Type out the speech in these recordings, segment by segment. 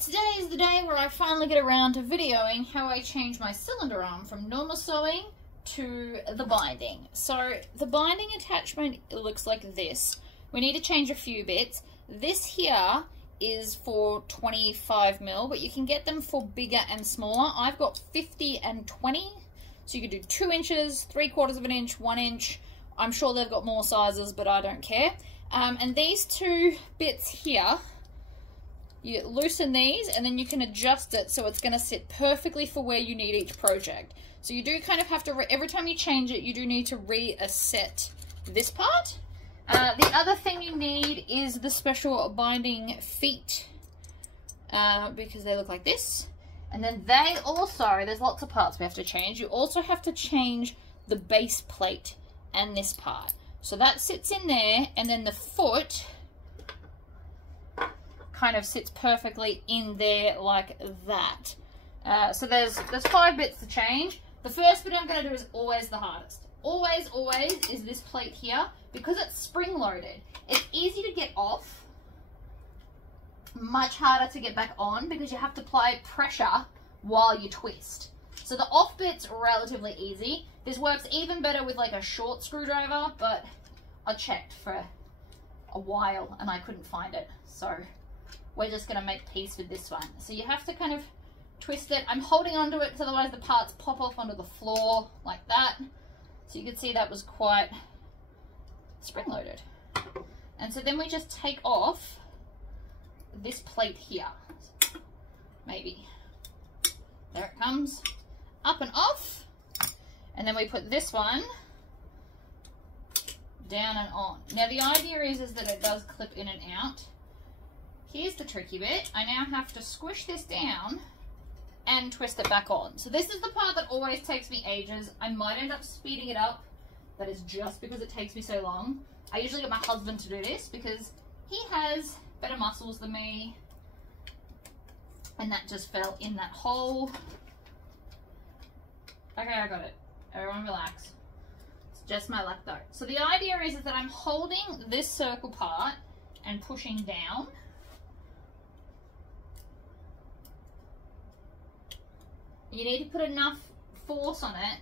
today is the day where I finally get around to videoing how I change my cylinder arm from normal sewing to the binding. So the binding attachment looks like this. We need to change a few bits. This here is for 25 mil, but you can get them for bigger and smaller. I've got 50 and 20, so you could do 2 inches, 3/4 of an inch, 1 inch. I'm sure they've got more sizes, but I don't care. And these two bits here, you loosen these and then you can adjust it so it's going to sit perfectly for where you need each project. So you do kind of have to, every time you change it, you do need to reset this part. The other thing you need is the special binding feet because they look like this. And then they also, there's lots of parts we have to change. You also have to change the base plate and this part. So that sits in there, and then the foot kind of sits perfectly in there like that. So there's 5 bits to change. The first bit I'm going to do is always the hardest. Always is this plate here. Because it's spring loaded, it's easy to get off, much harder to get back on because you have to apply pressure while you twist. So the off bit's relatively easy. This works even better with like a short screwdriver, but I checked for a while and I couldn't find it. So we're just gonna make peace with this one. So you have to kind of twist it. I'm holding onto it because otherwise the parts pop off onto the floor like that. So you can see that was quite spring loaded. And so then we just take off this plate here. Maybe. There it comes. Up and off. And then we put this one down and on. Now the idea is that it does clip in and out. Here's the tricky bit. I now have to squish this down and twist it back on. So this is the part that always takes me ages. I might end up speeding it up. That is just because it takes me so long. I usually get my husband to do this because he has better muscles than me. And that just fell in that hole. Okay, I got it. Everyone relax. It's just my luck though. So the idea is that I'm holding this circle part and pushing down. You need to put enough force on it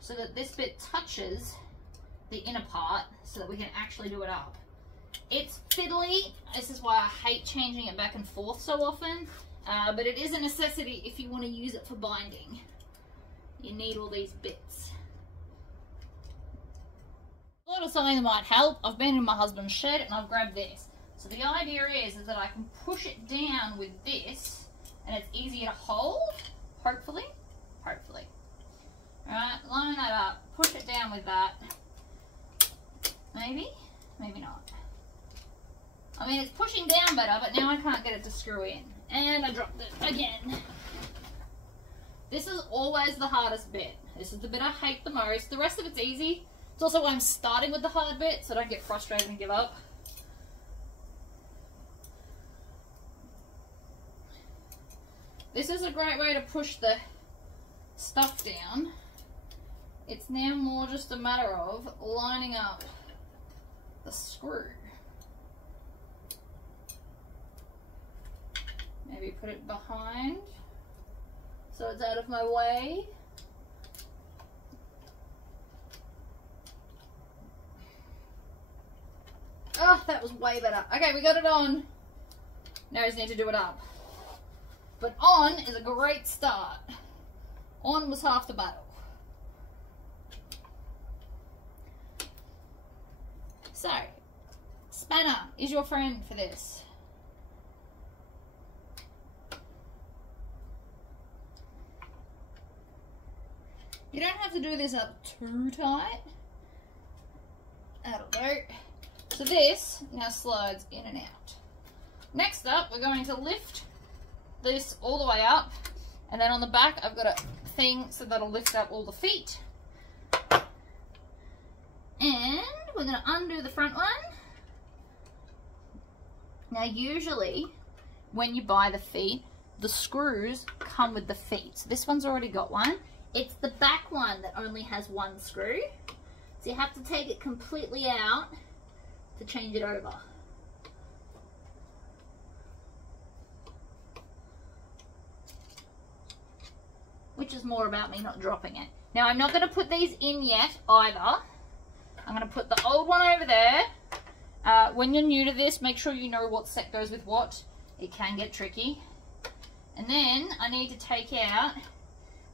so that this bit touches the inner part so that we can actually do it up. It's fiddly. This is why I hate changing it back and forth so often, but it is a necessity if you want to use it for binding. You need all these bits. A lot of something that might help. I've been in my husband's shed and I've grabbed this. So the idea is that I can push it down with this and it's easier to hold, hopefully. Alright, line that up, push it down with that. Maybe, maybe not. I mean, it's pushing down better, but now I can't get it to screw in. And I dropped it again. This is always the hardest bit. This is the bit I hate the most. The rest of it's easy. It's also why I'm starting with the hard bit, so I don't get frustrated and give up. This is a great way to push the stuff down. It's now more just a matter of lining up the screw. Maybe put it behind so it's out of my way. Oh, that was way better. Okay, we got it on. Now we just need to do it up. But on is a great start. On was half the battle. So, spanner is your friend for this. You don't have to do this up too tight. That'll do. So this now slides in and out. Next up, we're going to lift this all the way up, and then on the back I've got a thing so that'll lift up all the feet. And we're going to undo the front one. Now usually when you buy the feet, the screws come with the feet. So this one's already got one. It's the back one that only has one screw. So you have to take it completely out to change it over. which is more about me not dropping it. Now I'm not going to put these in yet either. I'm going to put the old one over there. When you're new to this, make sure you know what set goes with what. It can get tricky. And then I need to take out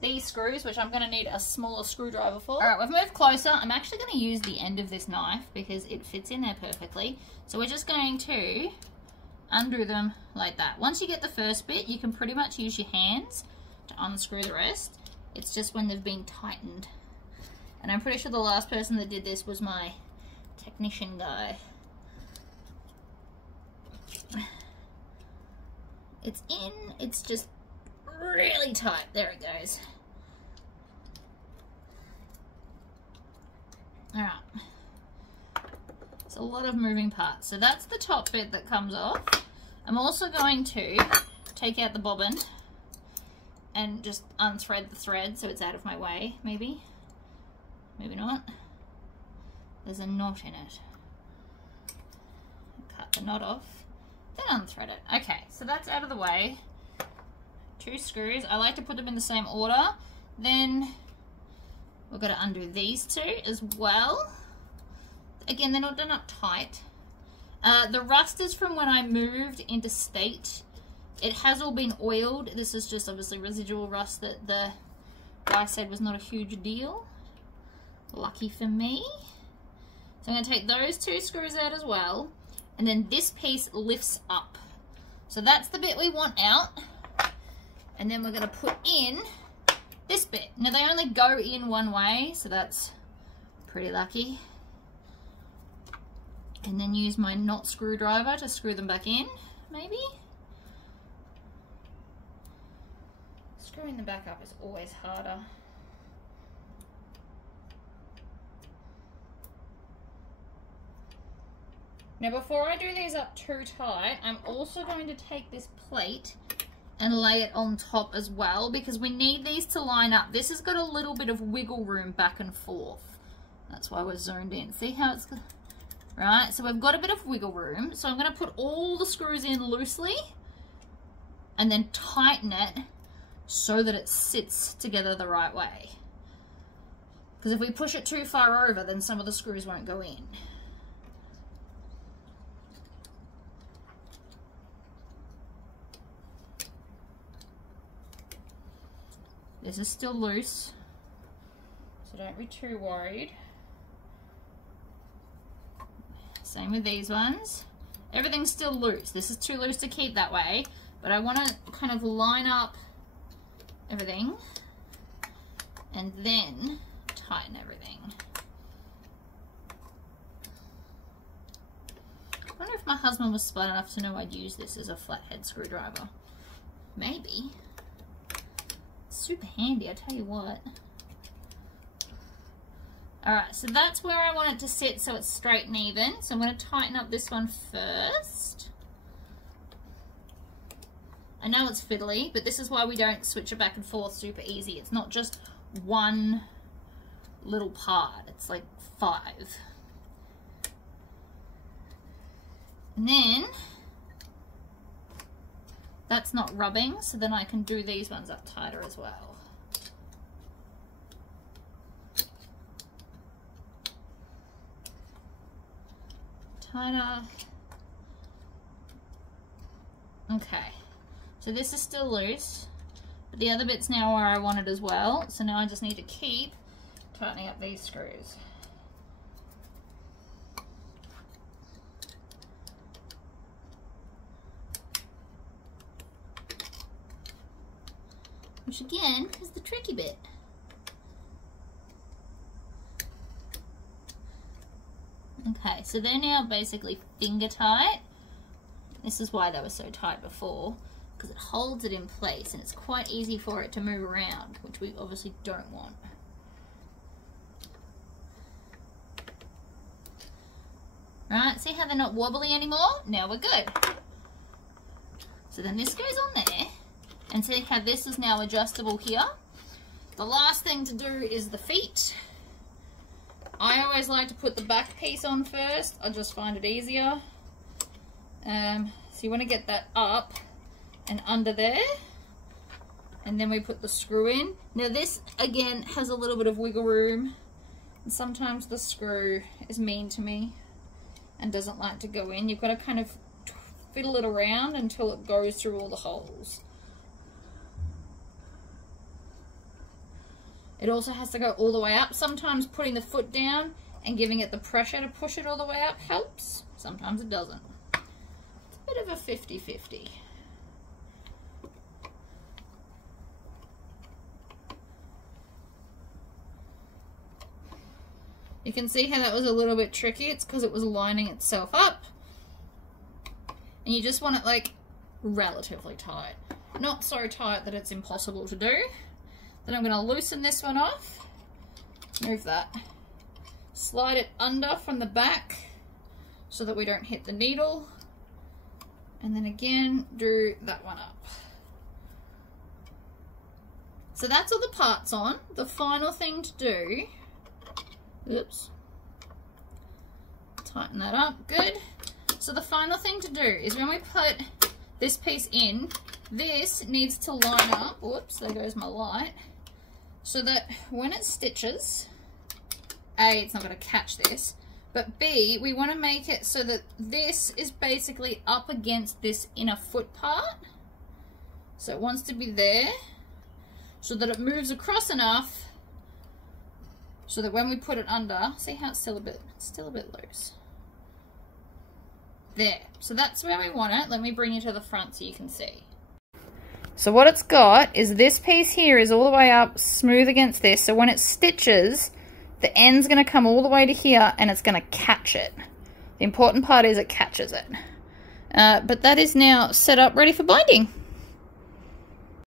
these screws, which I'm going to need a smaller screwdriver for. Alright, we've moved closer. I'm actually going to use the end of this knife because it fits in there perfectly. So we're just going to undo them like that. Once you get the first bit, you can pretty much use your hands to unscrew the rest. It's just when they've been tightened. And I'm pretty sure the last person that did this was my technician guy. It's in, it's just really tight. There it goes. Alright. It's a lot of moving parts. So that's the top bit that comes off. I'm also going to take out the bobbin and just unthread the thread so it's out of my way, maybe. Maybe not. There's a knot in it. Cut the knot off. Then unthread it. Okay, so that's out of the way. 2 screws. I like to put them in the same order. Then we're going to undo these 2 as well. Again, they're not done up tight. The rust is from when I moved interstate. It has all been oiled. This is just obviously residual rust that the guy said was not a huge deal. Lucky for me. So I'm going to take those 2 screws out as well. And then this piece lifts up. So that's the bit we want out. And then we're going to put in this bit. Now they only go in one way, so that's pretty lucky. And then use my knot screwdriver to screw them back in, maybe. Screwing them back up is always harder. Now before I do these up too tight, I'm also going to take this plate and lay it on top as well because we need these to line up. This has got a little bit of wiggle room back and forth. That's why we're zoned in. See how it's, right? So we've got a bit of wiggle room. So I'm going to put all the screws in loosely and then tighten it so that it sits together the right way. Because if we push it too far over, then some of the screws won't go in. This is still loose, so don't be too worried. Same with these ones. Everything's still loose. This is too loose to keep that way, but I want to kind of line up everything and then tighten everything. I wonder if my husband was smart enough to know I'd use this as a flathead screwdriver. Maybe. Super handy, I tell you what. Alright, so that's where I want it to sit so it's straight and even. So I'm going to tighten up this one first. I know it's fiddly, but this is why we don't switch it back and forth super easy. It's not just one little part, it's like 5. And then that's not rubbing, so then I can do these ones up tighter as well. Tighter. Okay, so this is still loose, but the other bit's now where I want it as well. So now I just need to keep tightening up these screws. Which again is the tricky bit. Okay, so they're now basically finger tight. This is why they were so tight before, because it holds it in place and it's quite easy for it to move around, which we obviously don't want. Right, see how they're not wobbly anymore? Now we're good. So then this goes on there. And see how this is now adjustable here. The last thing to do is the feet. I always like to put the back piece on first. I just find it easier. So you want to get that up and under there. and then we put the screw in. Now this, again, has a little bit of wiggle room. And sometimes the screw is mean to me and doesn't like to go in. You've got to kind of fiddle it around until it goes through all the holes. It also has to go all the way up. Sometimes putting the foot down and giving it the pressure to push it all the way up helps. Sometimes it doesn't. It's a bit of a 50-50. You can see how that was a little bit tricky. It's because it was lining itself up. And you just want it like relatively tight. Not so tight that it's impossible to do. Then I'm going to loosen this one off. Move that. Slide it under from the back so that we don't hit the needle. And then again, do that one up. So that's all the parts on. The final thing to do, oops, tighten that up, good. So the final thing to do is when we put this piece in, this needs to line up, whoops, there goes my light, so that when it stitches, A, it's not going to catch this, but B, we want to make it so that this is basically up against this inner foot part. So it wants to be there, so that it moves across enough so that when we put it under, see how it's still a bit loose. There, so that's where we want it. Let me bring you to the front so you can see. So what it's got is this piece here is all the way up, smooth against this, so when it stitches, the end's going to come all the way to here and it's going to catch it. The important part is it catches it. But that is now set up, ready for binding.